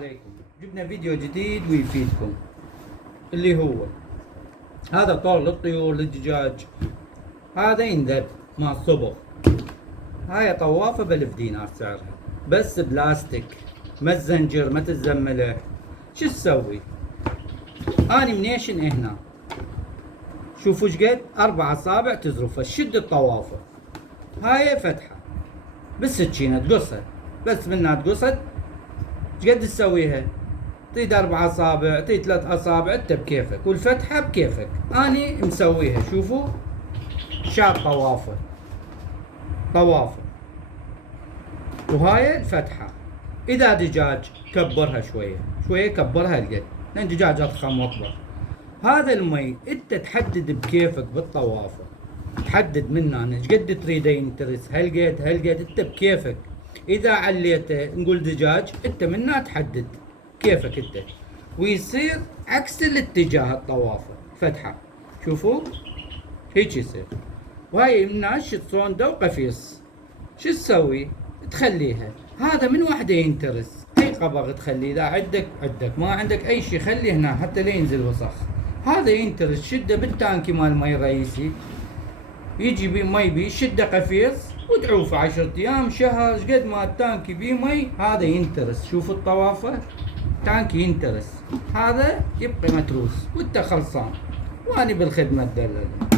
عليكم. جبنا فيديو جديد ويفيدكم، اللي هو هذا طول للطيور للدجاج. هذا ينذب مع الصبغ. هاي طوافة ب1000 دينار سعرها، بس بلاستيك، ما الزنجر ما تتزمله. شو تسوي؟ اني منيشن هنا، شوفوا شقد 4 اصابع تزرفها، شد الطوافة. هاي فتحة بالسكينة تقصها، بس منها تقصد شقد تسويها؟ تريد 4 اصابع، تريد 3 اصابع، انت بكيفك، والفتحة بكيفك. اني مسويها، شوفوا شاب طوافة. وهاي الفتحة. اذا دجاج كبرها شوية كبرها القد، لان دجاج اضخم واكبر. هذا المي انت تحدد بكيفك بالطوافة، تحدد منه ايش قد تريد ينترس، هالقد انت بكيفك. اذا عليته نقول دجاج، انت منها تحدد كيفك انت، ويصير عكس الاتجاه الطوافة فتحة. شوفوا هيك يصير. وهاي منها صونده وقفيص. شو تسوي؟ تخليها هذا من وحده ينترس، اي قبغ تخليه، اذا عندك ما عندك اي شيء خليه هنا حتى لا ينزل وسخ. هذا ينترس شده بالتانكي مال مي رئيسي، يجي بي مي بي شده قفيص وتعوفه 10 ايام شهر، قد ما التانكي بيه مي هذا ينترس. شوف الطوافه، تانكي ينترس، هذا يبقى متروس وانت خلصان، واني بالخدمه تدلل.